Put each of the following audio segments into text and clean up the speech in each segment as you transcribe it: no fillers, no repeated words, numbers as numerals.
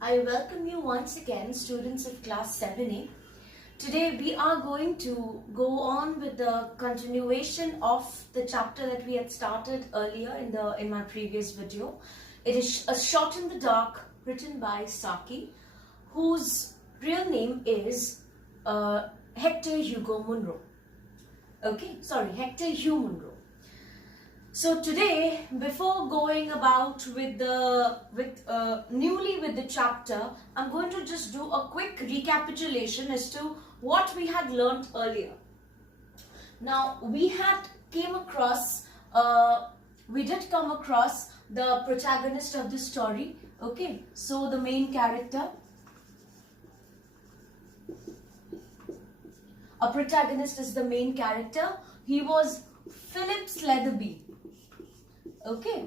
I welcome you once again, students of class 7A. Today we are going to go on with the continuation of the chapter that we had started earlier in my previous video. It is A Shot in the Dark, written by Saki, whose real name is Hector Hugo Munro. Hector Hugh Munro. So today, before going about with the chapter, I'm going to just do a quick recapitulation as to what we had learnt earlier. Now, we did come across the protagonist of the story. Okay, so the main character. A protagonist is the main character. He was Philip Sletherby. Okay.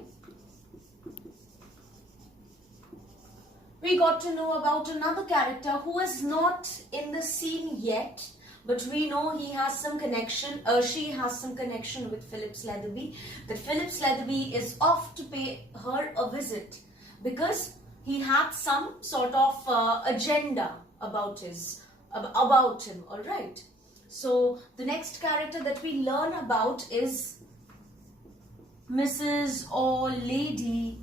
We got to know about another character who is not in the scene yet, but we know he has some connection, she has some connection with Philip Sletherby. That Philip Sletherby is off to pay her a visit because he had some sort of agenda about him, alright. So the next character that we learn about is Mrs. or Lady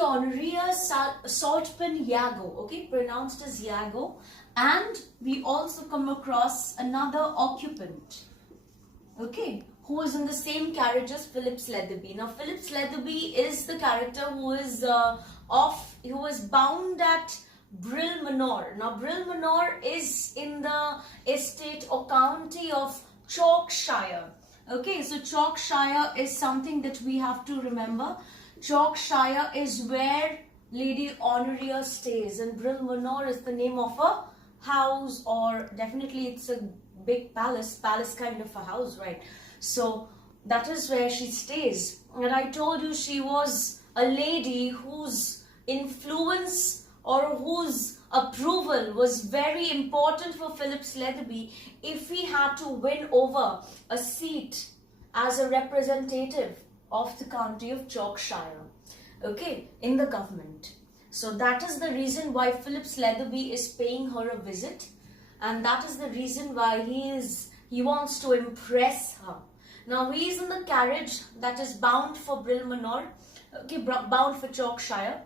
Honoria Saltpen Yago, okay, pronounced as Yago. And we also come across another occupant, okay, who is in the same carriage as Philip Sletherby. Now, Philip Sletherby is the character who is bound at Brill Manor. Now, Brill Manor is in the estate or county of Chalkshire. Okay, so Chalkshire is something that we have to remember. Chalkshire is where Lady Honoria stays, and Brill Manor is the name of a house, or definitely it's a big palace kind of a house, right? So that is where she stays. And I told you she was a lady whose influence or whose approval was very important for Philip Sletherby if he had to win over a seat as a representative of the county of Chalkshire, okay, in the government. So that is the reason why Philip Sletherby is paying her a visit, and that is the reason why he wants to impress her. Now he is in the carriage that is bound for Brill Manor, okay, bound for Chalkshire,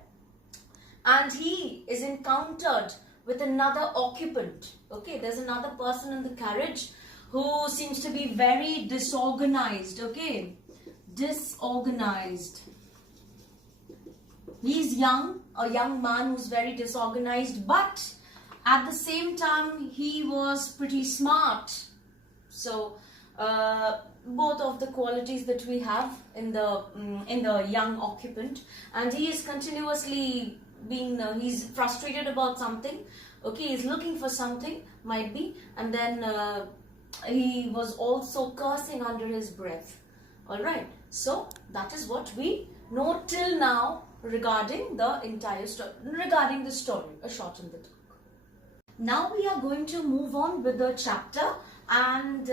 and he is encountered with another occupant. Okay, there's another person in the carriage who seems to be very disorganized. Okay, disorganized. He's young, a young man who's very disorganized, but at the same time he was pretty smart. So both of the qualities that we have in the young occupant, and he is continuously he's frustrated about something. Okay, he's looking for something, might be, and then he was also cursing under his breath. All right, so that is what we know till now regarding the entire story, regarding the story, A Shot in the Dark. Now we are going to move on with the chapter and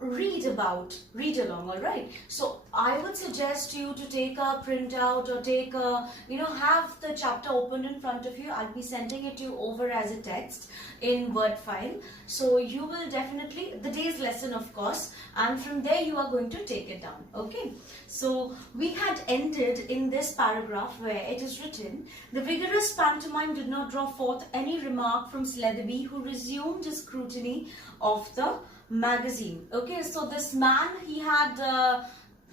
read along, all right? So I would suggest you to take a printout or have the chapter opened in front of you. I'll be sending it to you over as a text in Word file. So you will definitely, the day's lesson of course, and from there you are going to take it down, okay? So we had ended in this paragraph where it is written, the vigorous pantomime did not draw forth any remark from Sletherby, who resumed his scrutiny of the magazine. Okay, so this man, he had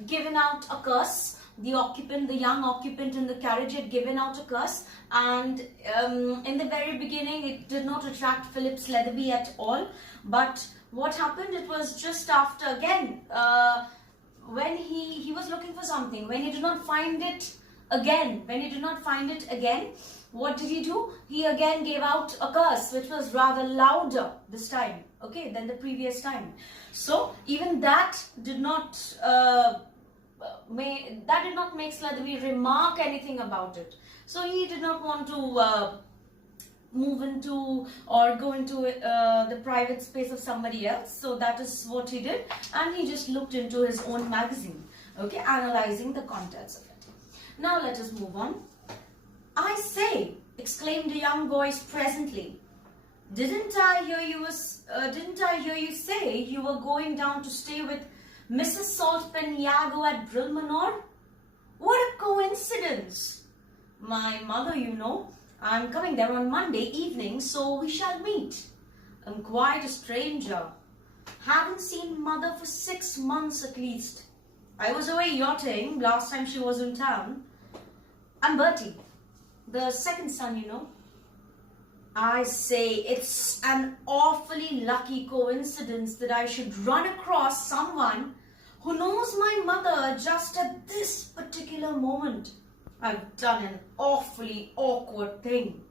given out a curse. The young occupant in the carriage had given out a curse, and in the very beginning it did not attract Philip Sletherby at all. But what happened, it was just after, again, when he was looking for something, when he did not find it again, what did he do? He again gave out a curse, which was rather louder this time, okay, than the previous time. So even that did not make Sletherby remark anything about it. So he did not want to move into or go into the private space of somebody else. So that is what he did, and he just looked into his own magazine, okay, analyzing the contents of it. Now let us move on. "I say," exclaimed a young voice presently, didn't I hear you say you were going down to stay with Mrs. Salt Peniago at Brilmanor? What a coincidence! My mother, you know. I'm coming there on Monday evening, so we shall meet. I'm quite a stranger. Haven't seen mother for 6 months at least. I was away yachting last time she was in town. I'm Bertie, the second son, you know. I say, it's an awfully lucky coincidence that I should run across someone who knows my mother just at this particular moment. I've done an awfully awkward thing.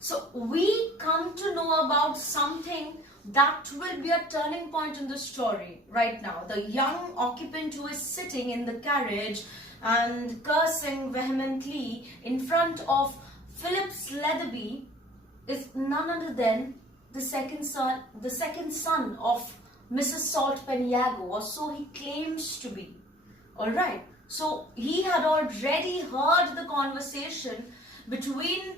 So we come to know about something that will be a turning point in the story right now. The young occupant who is sitting in the carriage and cursing vehemently in front of Philip Sletherby is none other than the second son of Mrs. Salt Peniago, or so he claims to be. Alright, so he had already heard the conversation between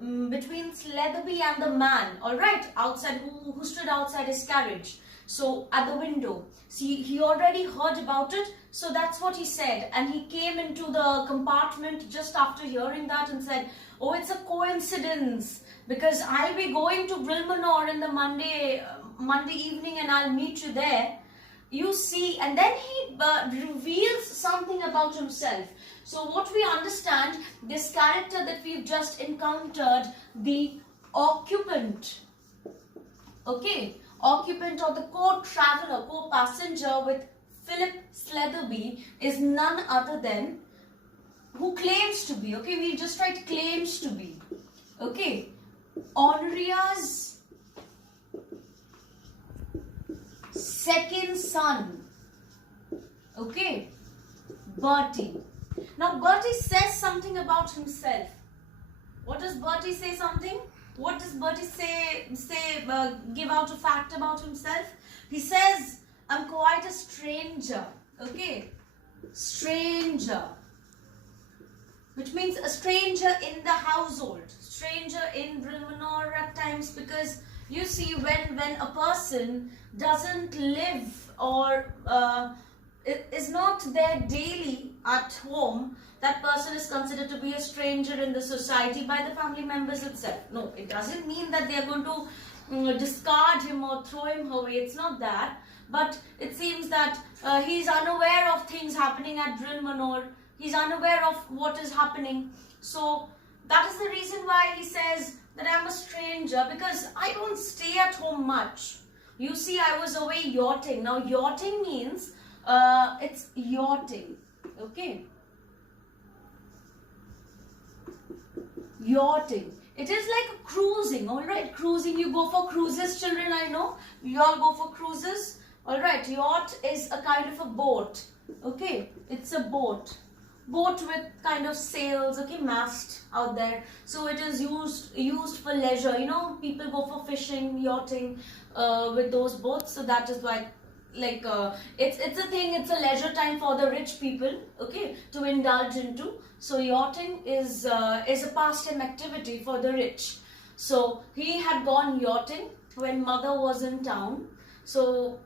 Sletherby and the man, alright, outside, who stood outside his carriage. So at the window, see, he already heard about it, so that's what he said. And he came into the compartment just after hearing that and said, "Oh, it's a coincidence, because I'll be going to Brilmanor in the Monday evening and I'll meet you there." You see, and then he reveals something about himself. So what we understand, this character that we've just encountered, the occupant, okay, occupant or the co-traveler, co-passenger with Philip Sletherby is none other than, who claims to be, okay, we'll just write claims to be, okay, Honoria's second son, okay, Bertie. Now Bertie says something about himself. What does Bertie say something? What does Bertie give out a fact about himself? He says, "I'm quite a stranger," okay, stranger, which means a stranger in the household, stranger in Brilmanor at times, because you see, when a person doesn't live or is not there daily at home, that person is considered to be a stranger in the society by the family members itself. No, it doesn't mean that they are going to discard him or throw him away. It's not that. But it seems that he's unaware of things happening at Brilmanor. He's unaware of what is happening. So that is the reason why he says that I'm a stranger, because I don't stay at home much. You see, I was away yachting. Now yachting means it's yachting, okay, yachting. It is like cruising, alright, cruising. You go for cruises, children, I know. You all go for cruises, alright. Yacht is a kind of a boat, okay, it's a boat with kind of sails, okay, mast out there. So it is used for leisure, you know, people go for fishing, yachting with those boats. So that is why, like, it's a thing, it's a leisure time for the rich people, okay, to indulge into. So yachting is a pastime activity for the rich. So he had gone yachting when mother was in town. So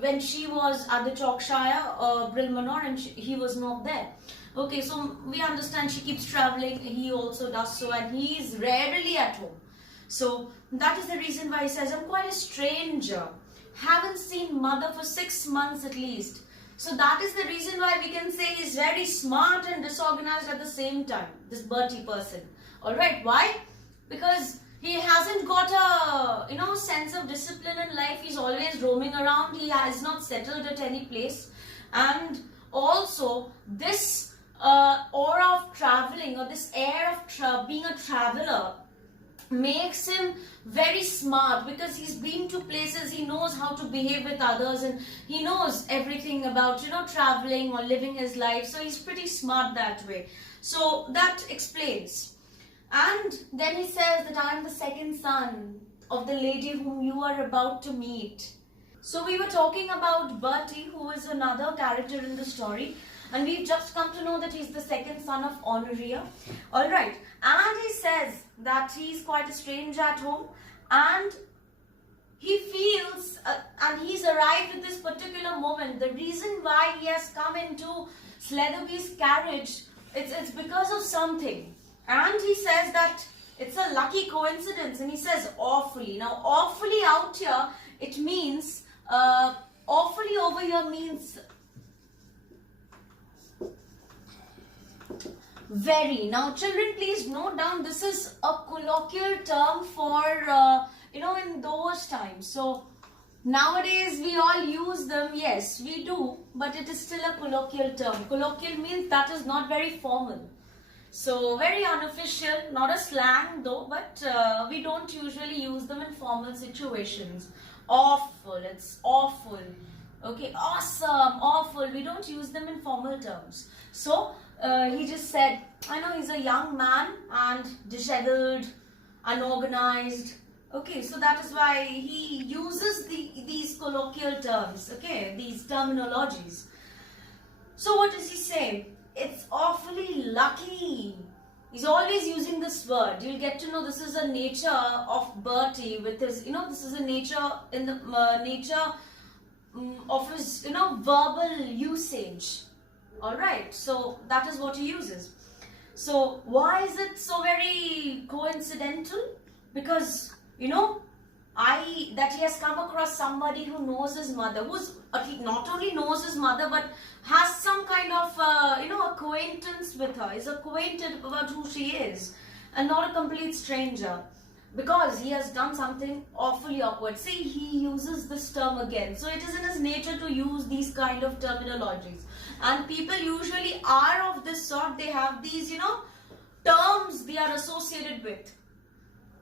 when she was at the Chalkshire, Brilmanor, and he was not there. Okay, so we understand she keeps traveling, he also does so, and he is rarely at home. So that is the reason why he says, I'm quite a stranger. Haven't seen mother for 6 months at least. So that is the reason why we can say he's very smart and disorganized at the same time, this Bertie person. Alright, why? Because he hasn't got a, sense of discipline in life. He's always roaming around. He has not settled at any place. And also this aura of traveling, or this air of being a traveler, makes him very smart, because he's been to places, he knows how to behave with others, and he knows everything about, traveling or living his life. So he's pretty smart that way. So that explains. And then he says that I am the second son of the lady whom you are about to meet. So we were talking about Bertie, who is another character in the story, and we've just come to know that he's the second son of Honoria. Alright, and he says that he's quite a stranger at home, and he feels, and he's arrived at this particular moment. The reason why he has come into Sletherby's carriage, it's because of something. And he says that it's a lucky coincidence, and he says awfully. Now, awfully out here, it means, awfully over here means very. Now, children, please note down, this is a colloquial term for, in those times. So, nowadays we all use them, yes, we do, but it is still a colloquial term. Colloquial means that is not very formal. So, very unofficial, not a slang though, but we don't usually use them in formal situations. Awful, it's awful. Okay, awesome, awful. We don't use them in formal terms. So, he just said, I know he's a young man and disheveled, unorganized. Okay, so that is why he uses these colloquial terms, okay, these terminologies. So, what does he say? It's awfully lucky. He's always using this word. You'll get to know this is a nature of Bertie with his, this is a nature in the nature of his, verbal usage. Alright, so that is what he uses. So, why is it so very coincidental? Because, that he has come across somebody who knows his mother, who's not only knows his mother, but has some kind of, acquaintance with her, is acquainted about who she is, and not a complete stranger. Because he has done something awfully awkward. See, he uses this term again. So it is in his nature to use these kind of terminologies. And people usually are of this sort. They have these, terms they are associated with.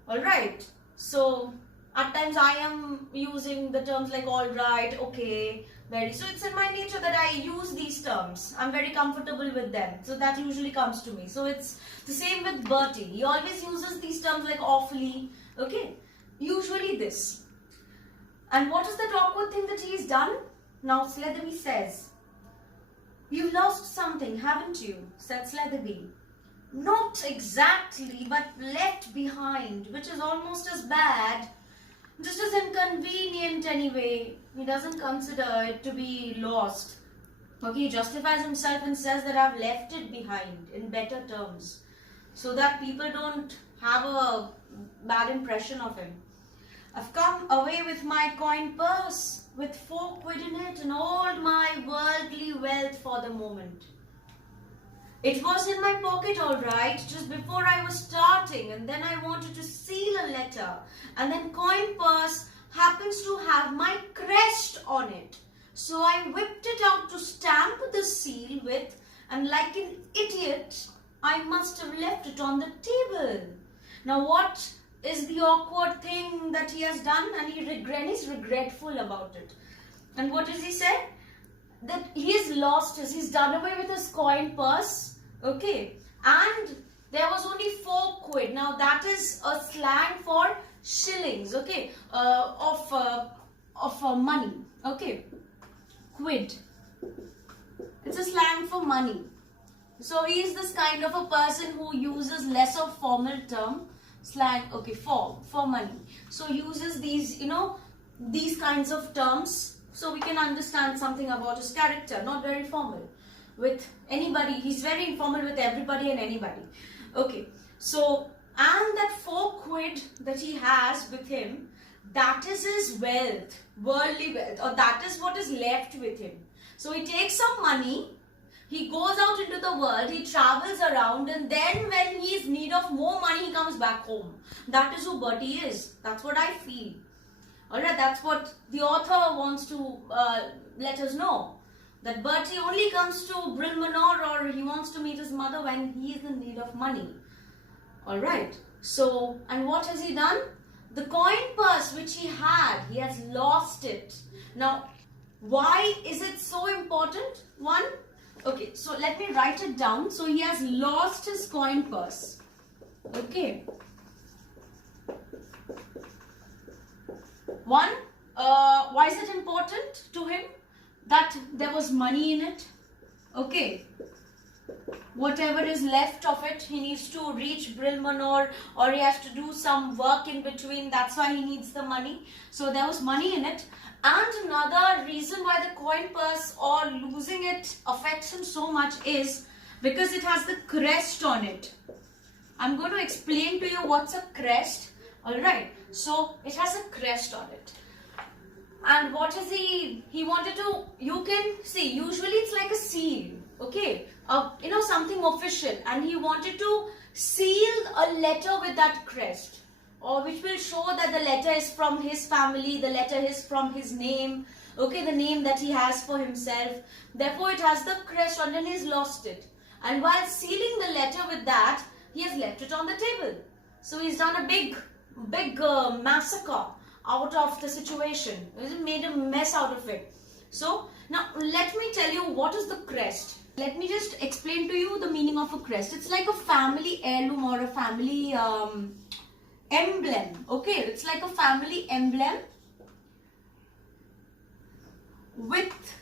Alright. So, at times I am using the terms like alright, okay, very. So it's in my nature that I use these terms. I'm very comfortable with them. So that usually comes to me. So it's the same with Bertie. He always uses these terms like awfully, okay. Usually this. And what is that awkward thing that he's done? Now Sletherby says, you've lost something, haven't you? Said Sletherby. Not exactly, but left behind, which is almost as bad. Just as inconvenient anyway. He doesn't consider it to be lost. Okay, he justifies himself and says that I've left it behind in better terms. So that people don't have a bad impression of him. I've come away with my coin purse with 4 quid in it and all my worldly wealth for the moment. It was in my pocket all right, just before I was starting, and then I wanted to seal a letter, and then coin purse happens to have my crest on it. So I whipped it out to stamp the seal with, and like an idiot, I must have left it on the table. Now what is the awkward thing that he has done? And he's regretful about it. And what does he say? That he's he's done away with his coin purse. Okay, and there was only 4 quid. Now that is a slang for shillings. Okay, of money. Okay, quid. It's a slang for money. So he is this kind of a person who uses less of formal term slang. Okay, for money. So uses these these kinds of terms. So we can understand something about his character. Not very formal with anybody. He's very informal with everybody and anybody. Okay, so, and that 4 quid that he has with him, that is his wealth, worldly wealth, or that is what is left with him. So he takes some money, he goes out into the world, he travels around, and then when he is in need of more money, he comes back home. That is who Bertie is. That's what I feel. Alright, that's what the author wants to let us know. That Bertie only comes to Bryn Mawr, or he wants to meet his mother when he is in need of money. Alright, so, and what has he done? The coin purse which he had, he has lost it. Now, why is it so important? One, okay, so let me write it down. So he has lost his coin purse. Okay. One, why is it important to him? That there was money in it. Okay. Whatever is left of it, he needs to reach Brilmanor, or he has to do some work in between. That's why he needs the money. So there was money in it. And another reason why the coin purse or losing it affects him so much is because it has the crest on it. I'm going to explain to you what's a crest. Alright, so it has a crest on it. And what is he wanted to, you can see, usually it's like a seal, okay, something official, and he wanted to seal a letter with that crest, or which will show that the letter is from his family, the letter is from his name, okay, the name that he has for himself. Therefore it has the crest on, and he's lost it. And while sealing the letter with that, he has left it on the table. So he's done a big massacre out of the situation. He made a mess out of it. So now let me tell you what is the crest. Let me just explain to you the meaning of a crest. It's like a family heirloom or a family emblem. Okay, it's like a family emblem with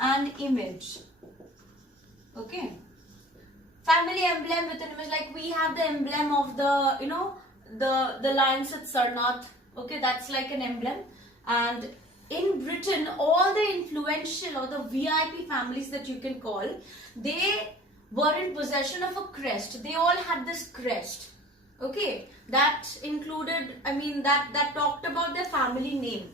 an image. Okay, family emblem with an image, like we have the emblem of the, the lions at Sarnath. Okay, that's like an emblem. And in Britain, all the influential or the VIP families that you can call, they were in possession of a crest. They all had this crest. Okay, that included, that talked about their family name.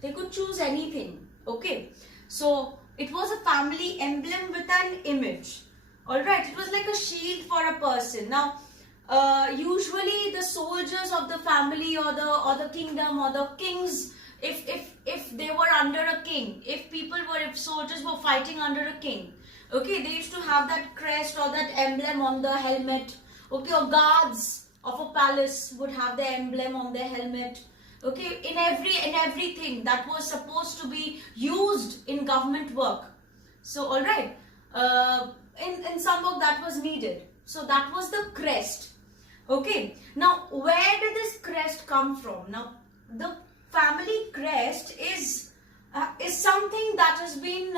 They could choose anything. Okay, so it was a family emblem with an image. Alright, it was like a shield for a person. Now, usually the soldiers of the family or the kingdom or the kings, if they were under a king, if soldiers were fighting under a king, okay, they used to have that crest or that emblem on the helmet. Okay, or guards of a palace would have the emblem on their helmet. Okay, in everything that was supposed to be used in government work. So alright, in some work that was needed. So that was the crest. Okay, now where did this crest come from? Now the family crest is something that has been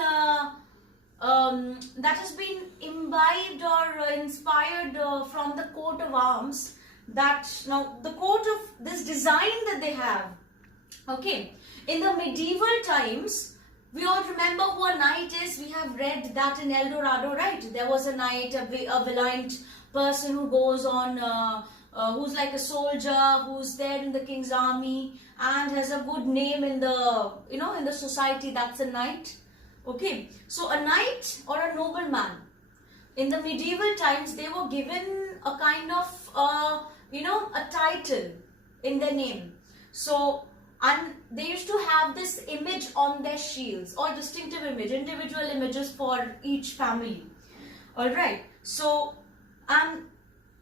imbibed or inspired from the coat of arms. That now the coat of this design that they have. Okay, in the medieval times, we all remember who a knight is. We have read that in El Dorado, right? There was a knight, a valiant person who goes on, who's like a soldier, who's there in the king's army and has a good name in the, in the society. That's a knight. Okay, so a knight or a nobleman in the medieval times, they were given a kind of, a title in their name. So, and they used to have this image on their shields, or distinctive image, individual images for each family. Alright, so, and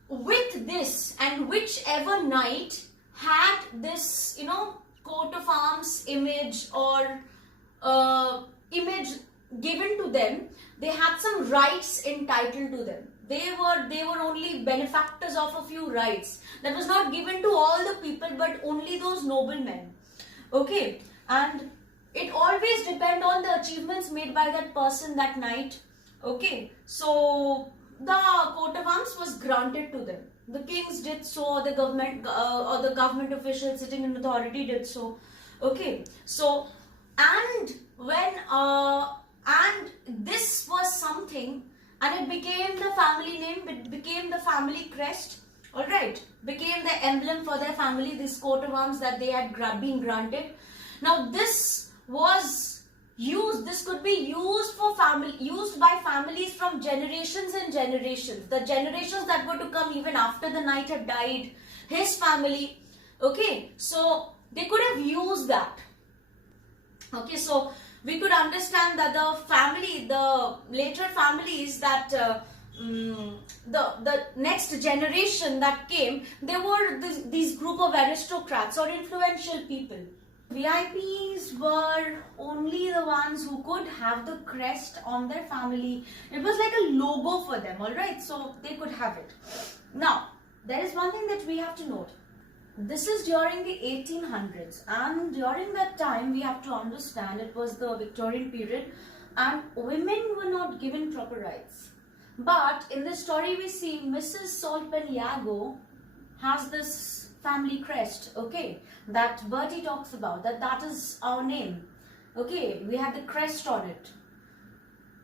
with this, and whichever knight had this, coat of arms image or image given to them, they had some rights entitled to them. They were only benefactors of a few rights that was not given to all the people, but only those noblemen. Okay, and it always depend on the achievements made by that person that night. Okay, so the coat of arms was granted to them. The kings did so, or the government officials sitting in authority did so. Okay, so and when and this was something, and it became the family name, it became the family crest. Alright, became the emblem for their family, this coat of arms that they had been granted. Now this was used, this could be used by families from generations and generations. The generations that were to come even after the knight had died, his family. Okay, so they could have used that. Okay, so we could understand that the later families that the next generation that came, they were these group of aristocrats or influential people. VIPs were only the ones who could have the crest on their family. It was like a logo for them, alright? So they could have it. Now, there is one thing that we have to note. This is during the 1800s, and during that time we have to understand it was the Victorian period and women were not given proper rights. But in this story we see Mrs. Saltpen Yago has this family crest, okay, that Bertie talks about, that is our name, okay, we have the crest on it.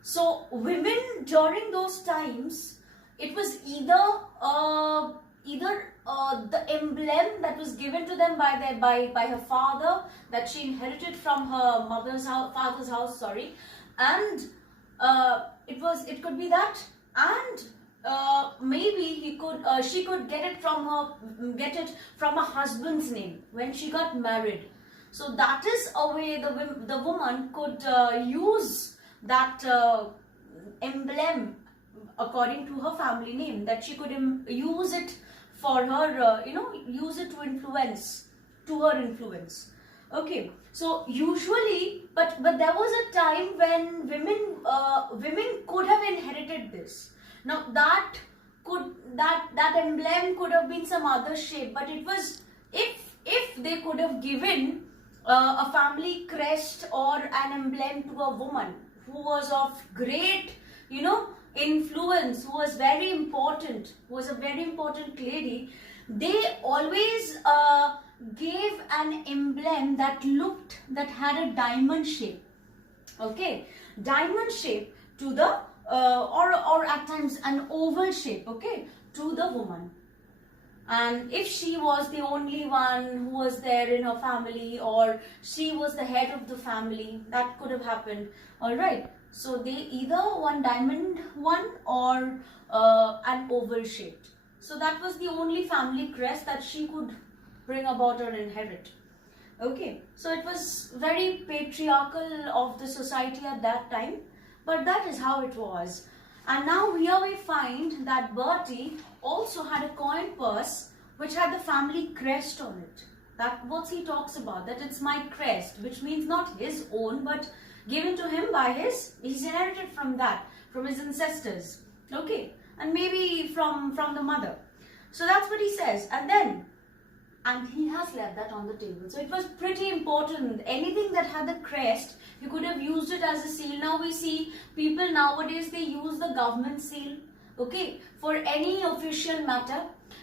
So women during those times, it was either the emblem that was given to them by her father, that she inherited from her father's house, sorry, and it could be that, and maybe she could get it from her husband's name when she got married. So that is a way the woman could use that emblem according to her family name, that she could use it for her, use it to influence, Okay, so usually, but there was a time when women could have inherited this. Now that emblem could have been some other shape, but it was, if they could have given a family crest or an emblem to a woman who was of great, influence, who was very important, who was a very important lady, they always gave an emblem that had a diamond shape, okay, diamond shape to the or at times an oval shape, okay, to the woman. And if she was the only one who was there in her family, or she was the head of the family, that could have happened. All right, so they either one diamond one or an oval shaped. So that was the only family crest that she could bring about or inherit. Okay, so it was very patriarchal of the society at that time, but that is how it was. And now here we find that Bertie also had a coin purse which had the family crest on it. That what he talks about, that it's my crest, which means not his own, but given to him by he's inherited from his ancestors, okay, and maybe from the mother. So that's what he says, and he has left that on the table. So it was pretty important. Anything that had the crest, you could have used it as a seal. Now we see people nowadays, they use the government seal, okay, for any official matter.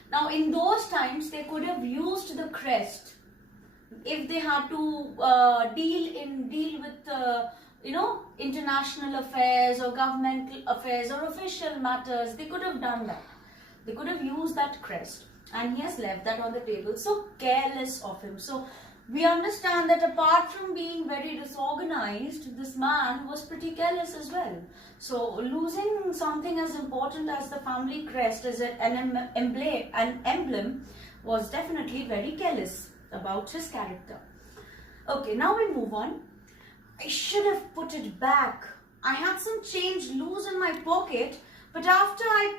Now in those times, they could have used the crest if they had to deal with international affairs or governmental affairs or official matters. They could have done that. They could have used that crest. And he has left that on the table. So careless of him. So we understand that apart from being very disorganized, this man was pretty careless as well. So losing something as important as the family crest, as an emblem, was definitely very careless about his character. Okay, now we move on. I should have put it back. I had some change loose in my pocket, but after I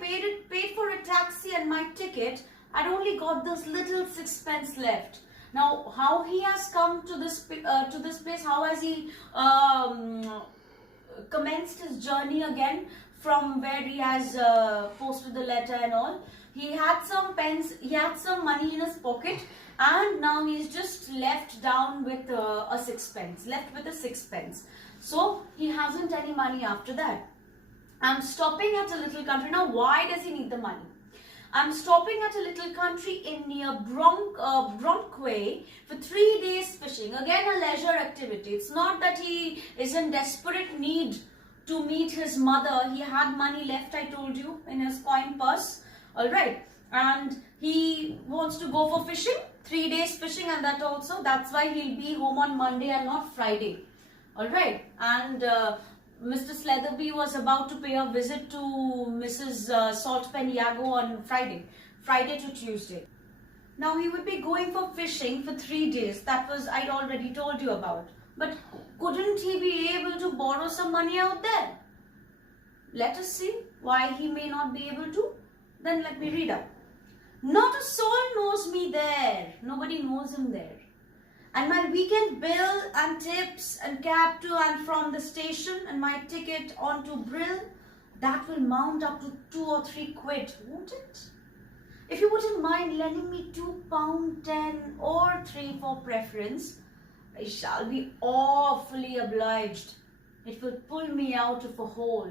paid for a taxi and my ticket, I'd only got this little sixpence left. Now, how he has come to this place? How has he commenced his journey again from where he has posted the letter and all? He had some pence, he had some money in his pocket, and now he's just left down with a sixpence. So he hasn't any money after that. I'm stopping at a little country. Now, why does he need the money? I'm stopping at a little country near Bronquay for 3 days fishing. Again, a leisure activity. It's not that he is in desperate need to meet his mother. He had money left, I told you, in his coin purse. Alright. And he wants to go for fishing. 3 days fishing, and that's why he'll be home on Monday and not Friday. Alright. And Mr. Sletherby was about to pay a visit to Mrs. Saltpen Yago on Friday to Tuesday. Now he would be going for fishing for 3 days. That was, I'd already told you about. But couldn't he be able to borrow some money out there? Let us see why he may not be able to. Then let me read out. Not a soul knows me there. Nobody knows him there. And my weekend bill and tips and cab to and from the station and my ticket on to Brill, that will mount up to 2 or 3 quid, won't it? If you wouldn't you mind lending me £2.10 or 3 for preference? I shall be awfully obliged. It will pull me out of a hole.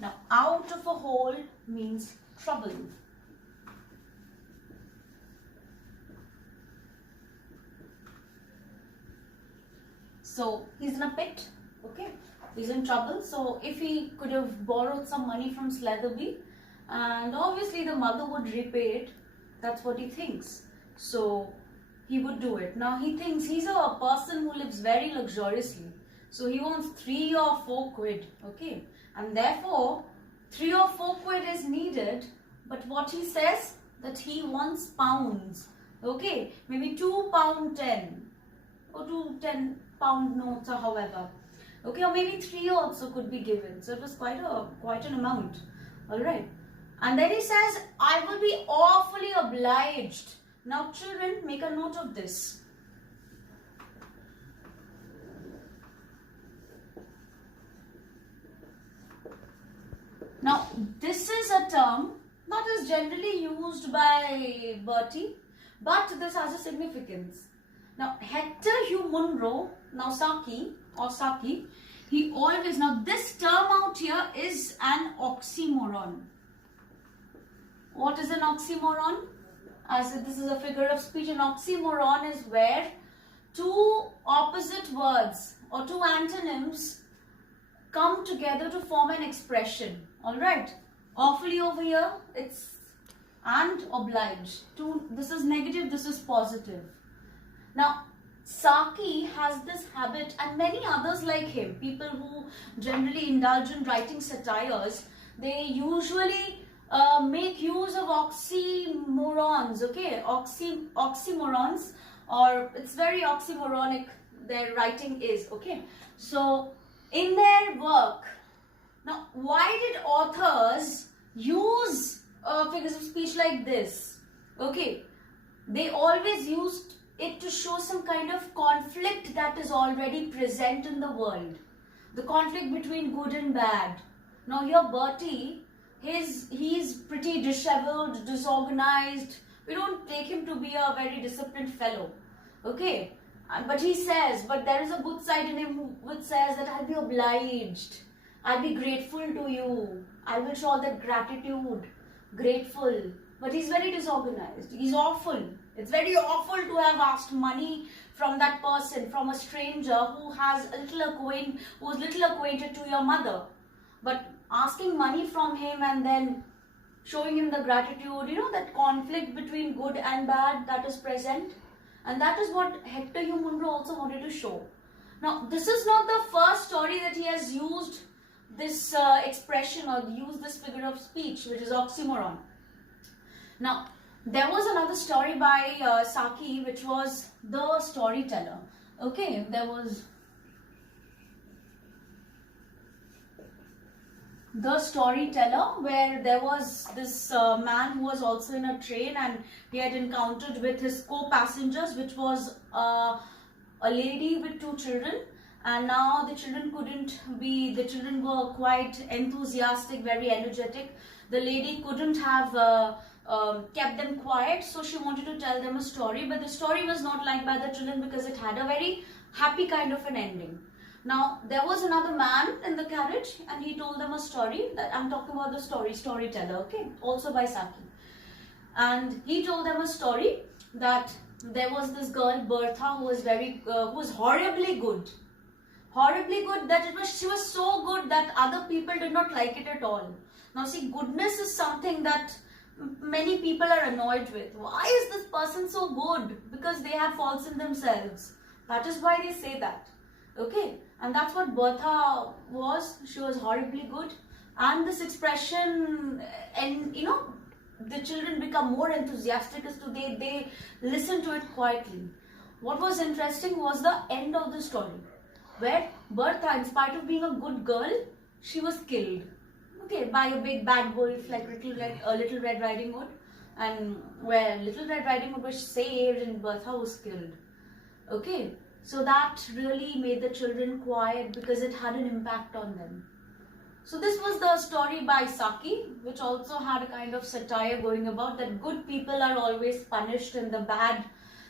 Now, out of a hole means trouble. So, he's in a pit, okay? He's in trouble. So, if he could have borrowed some money from Sletherby, and obviously the mother would repay it, that's what he thinks. So, he would do it. Now, he thinks he's a person who lives very luxuriously. So, he wants 3 or 4 quid, okay? And therefore, 3 or 4 quid is needed. But what he says, that he wants pounds, okay? Maybe £2.10 or 2 £10 notes or however, okay? Or maybe 3 also could be given. So, it was quite an amount, all right? And then he says, I will be awfully obliged. Now, children, make a note of this. Now, this is a term that is generally used by Bertie, but this has a significance. Now, Hector Hugh Munro, now Saki, he always, now this term out here is an oxymoron. What is an oxymoron? As this is a figure of speech, an oxymoron is where 2 opposite words or 2 antonyms come together to form an expression. Alright, awfully over here, it's and obliged. This is negative, this is positive. Now, Saki has this habit, and many others like him, people who generally indulge in writing satires, they usually make use of oxymorons, okay? Oxymorons, or it's very oxymoronic, their writing is, okay? So, in their work, now why did authors use figures of speech like this? Okay, they always used it to show some kind of conflict that is already present in the world. The conflict between good and bad. Now here Bertie, he's pretty disheveled, disorganized. We don't take him to be a very disciplined fellow. Okay, but he says, but there is a good side in him which says that I'll be obliged. I'll be grateful to you. I will show that gratitude, grateful. But he's very disorganized. He's awful. It's very awful to have asked money from that person, from a stranger who has who's little acquainted to your mother. But asking money from him and then showing him the gratitude, you know, that conflict between good and bad that is present. And that is what Hector Hugh Munro also wanted to show. Now, this is not the first story that he has used this expression or used this figure of speech, which is oxymoron. Now, there was another story by Saki, which was The Storyteller. Okay, there was The Storyteller, where there was this man who was also in a train, and he had encountered with his co-passengers, which was a lady with 2 children. And now the children were quite enthusiastic, very energetic. The lady couldn't have kept them quiet, so she wanted to tell them a story. But the story was not liked by the children because it had a very happy kind of an ending. Now, there was another man in the carriage and he told them a story. That I'm talking about the Storyteller, okay, also by Saki. And he told them a story that there was this girl, Bertha, who was horribly good. Horribly good, that she was so good that other people did not like it at all. Now see, goodness is something that many people are annoyed with. Why is this person so good? Because they have faults in themselves. That is why they say that. Okay, and that's what Bertha was. She was horribly good. And this expression, and you know, the children become more enthusiastic as to they listen to it quietly. What was interesting was the end of the story, where Bertha, in spite of being a good girl, she was killed. Okay, by a big bad wolf like Little Red Riding Hood, and where Little Red Riding Hood was saved and Bertha was killed. Okay, so that really made the children quiet because it had an impact on them. So this was the story by Saki, which also had a kind of satire going about that good people are always punished and the bad,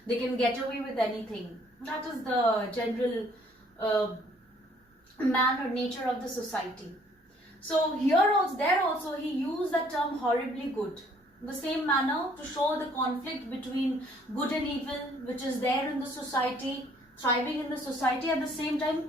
they can get away with anything. That is the general manner, nature of the society. So here also, there also, he used the term horribly good. The same manner to show the conflict between good and evil, which is there in the society, thriving in the society. At the same time,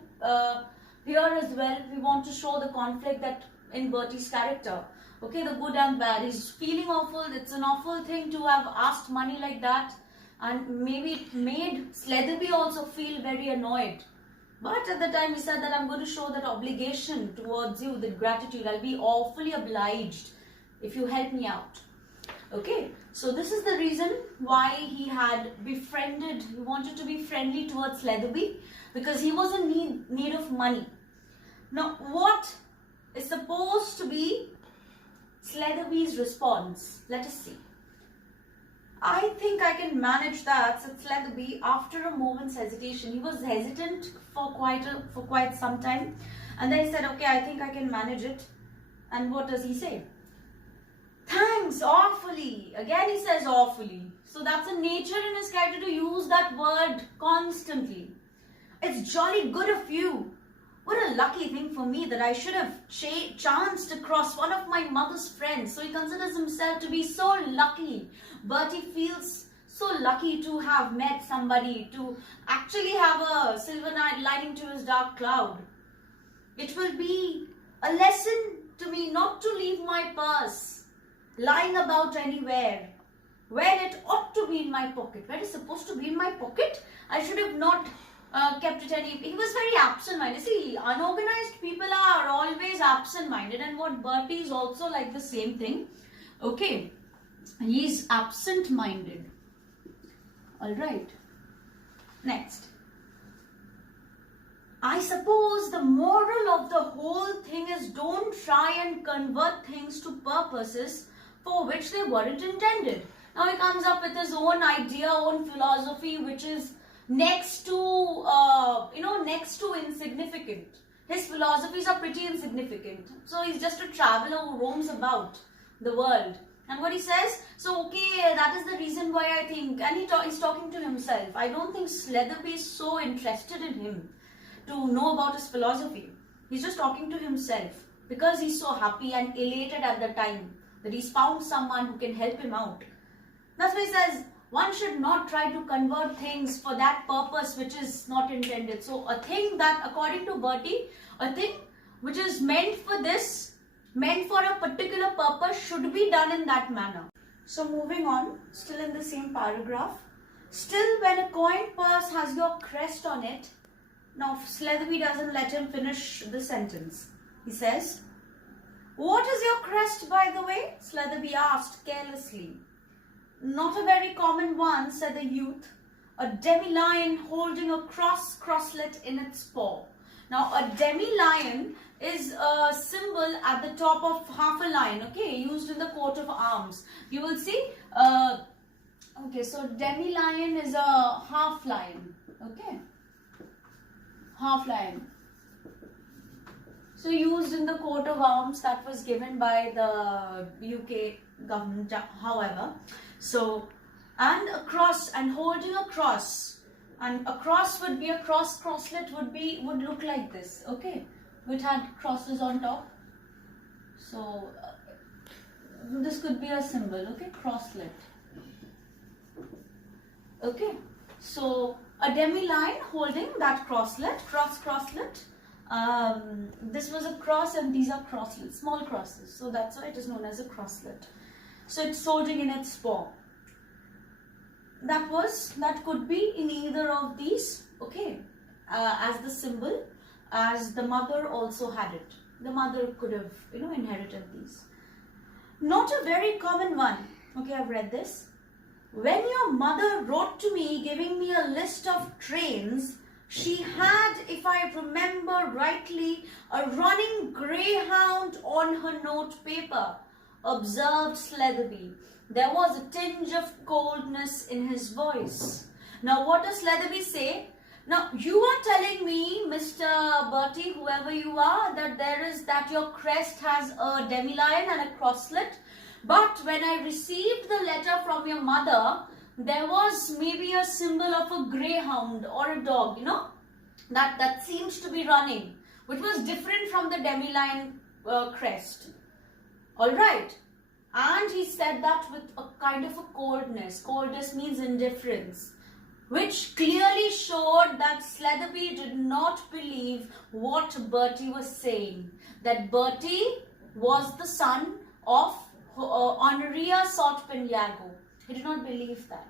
here as well, we want to show the conflict that in Bertie's character. Okay, the good and bad. He's feeling awful. It's an awful thing to have asked money like that. And maybe it made Sletherby also feel very annoyed. But at the time he said that I'm going to show that obligation towards you, that gratitude. I'll be awfully obliged if you help me out. Okay, so this is the reason why he had befriended, he wanted to be friendly towards Sletherby, because he was in need of money. Now, what is supposed to be Sletherby's response? Let us see. I think I can manage that, said Sletherby after a moment's hesitation. He was hesitant for quite some time, and then he said, okay, I think I can manage it. And what does he say? Thanks, awfully. Again he says awfully. So that's a nature in his character to use that word constantly. It's jolly good of you. What a lucky thing for me that I should have chanced across one of my mother's friends. So he considers himself to be so lucky. Bertie feels so lucky to have met somebody, to actually have a silver lining to his dark cloud. It will be a lesson to me not to leave my purse lying about anywhere, where it ought to be in my pocket. Where it's supposed to be in my pocket, I should have not kept it any. He was very absent-minded. See, unorganized people are always absent-minded, and what Bertie is also like the same thing. Okay, he's absent-minded. All right. Next. I suppose the moral of the whole thing is don't try and convert things to purposes for which they weren't intended. Now he comes up with his own idea, own philosophy, which is next to insignificant. His philosophies are pretty insignificant. So he's just a traveler who roams about the world. And what he says, so okay, that is the reason why I think, and he's talking to himself. I don't think Sletherby is so interested in him to know about his philosophy. He's just talking to himself because he's so happy and elated at the time that he's found someone who can help him out. That's why he says, one should not try to convert things for that purpose which is not intended. So a thing that, according to Bertie, a thing which is meant for this, meant for a particular purpose, should be done in that manner. So moving on, still in the same paragraph. Still, when a coin purse has your crest on it. Now Sletherby doesn't let him finish the sentence. He says, what is your crest, by the way? Sletherby asked carelessly. Not a very common one, said the youth. A demi-lion holding a crosslet in its paw. Now a demi-lion is a symbol at the top of half a lion, okay, used in the coat of arms. You will see, okay, so demi-lion is a half lion, okay, half lion. So used in the coat of arms that was given by the UK government, however. So, and a cross, and holding a cross, and a cross would be a crosslet would look like this, okay, which had crosses on top. So this could be a symbol, okay, crosslet. Okay, so a demi-lion holding that crosslet, crosslet. This was a cross and these are crosslets, small crosses. So that's why it is known as a crosslet. So it's holding in its paw. That could be in either of these, okay, as the symbol, as the mother also had it. The mother could have, inherited these. Not a very common one. Okay, I've read this. When your mother wrote to me giving me a list of trains, she had, if I remember rightly, a running greyhound on her note paper, observed Sletherby. There was a tinge of coldness in his voice. Now what does Sletherby say? Now you are telling me, Mr. Bertie, whoever you are, that your crest has a demi-lion and a crosslet. But when I received the letter from your mother, there was maybe a symbol of a greyhound or a dog, that seems to be running, which was different from the demi-lion crest. Alright. And he said that with a kind of a coldness. Coldness means indifference, which clearly showed that Sletherby did not believe what Bertie was saying. That Bertie was the son of Honoria Saltpin Yago. He did not believe that.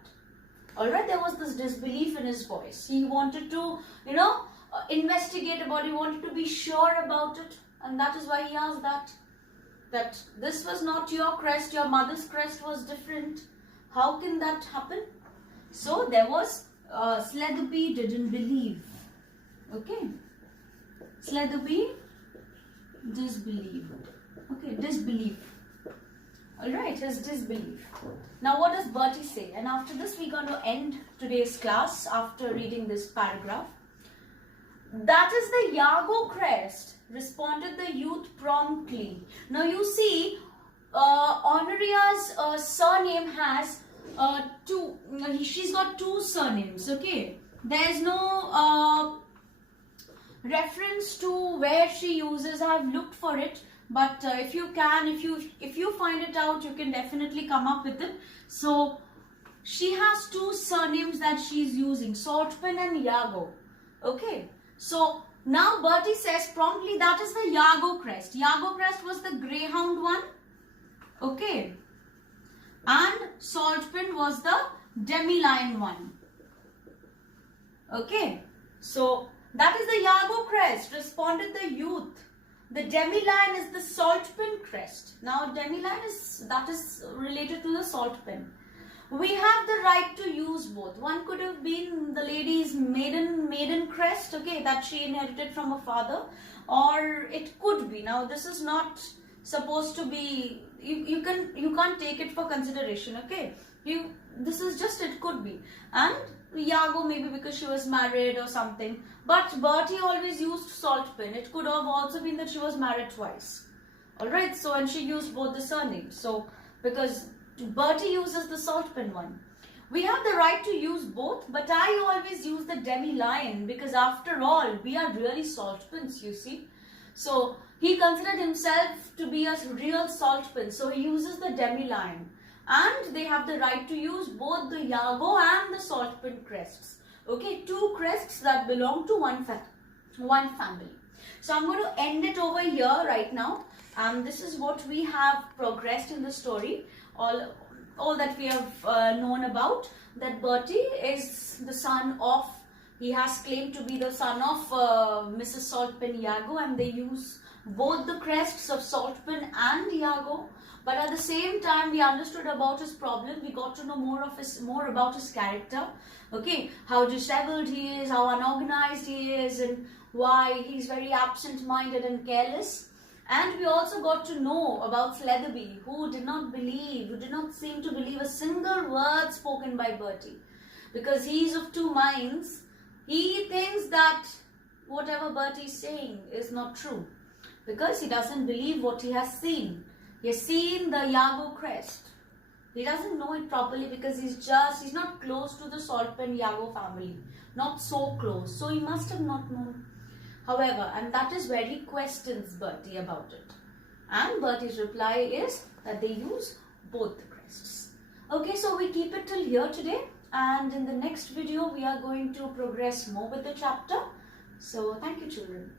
Alright, there was this disbelief in his voice. He wanted to, investigate about it. He wanted to be sure about it. And that is why he asked that this was not your crest, your mother's crest was different. How can that happen? So there was, Sletherby didn't believe. Okay. Sletherby disbelieved. Okay, disbelief. Alright, his disbelief. Now what does Bertie say? And after this we're going to end today's class after reading this paragraph. That is the Yago crest, responded the youth promptly. Now you see, Honoria's surname has two, she's got two surnames, okay? There's no reference to where she uses. I've looked for it, but if you find it out, you can definitely come up with it. So she has two surnames that she's using, Saltpin and Yago, okay? So now Bertie says promptly that is the Yago crest. Yago crest was the greyhound one, okay? And Saltpin was the demi-lion one, okay? So that is the Yago crest, responded the youth. The demi-lion is the Saltpin crest. Now demi-lion is related to the Saltpin. We have the right to use both. One could have been the lady's maiden crest, okay, that she inherited from her father, or it could be. Now this is not supposed to be. You can't take it for consideration, okay. This is just, it could be. And Yago maybe because she was married or something. But Bertie always used Saltpin. It could have also been that she was married twice. Alright, so and she used both the surnames. So because Bertie uses the Saltpin one. We have the right to use both, but I always use the demi-lion because after all, we are really Saltpins, you see. So he considered himself to be a real Saltpin, so he uses the demi-lion. And they have the right to use both the Yago and the Saltpin crests. Okay, two crests that belong to one family. So I'm going to end it over here right now. And this is what we have progressed in the story. All that we have known about, that Bertie is the son of, he has claimed to be the son of Mrs. Saltpin Yago, and they use both the crests of Saltpin and Yago. But at the same time, we understood about his problem. We got to know more about his character. Okay, how disheveled he is, how unorganized he is, and why he's very absent-minded and careless. And we also got to know about Sletherby, who did not seem to believe a single word spoken by Bertie. Because he is of two minds. He thinks that whatever Bertie is saying is not true. Because he doesn't believe what he has seen. He has seen the Yago crest. He doesn't know it properly because he's not close to the Saltpin Yago family. Not so close. So he must have not known. However, and that is where he questions Bertie about it. And Bertie's reply is that they use both the crests. Okay, so we keep it till here today. And in the next video, we are going to progress more with the chapter. So, thank you, children.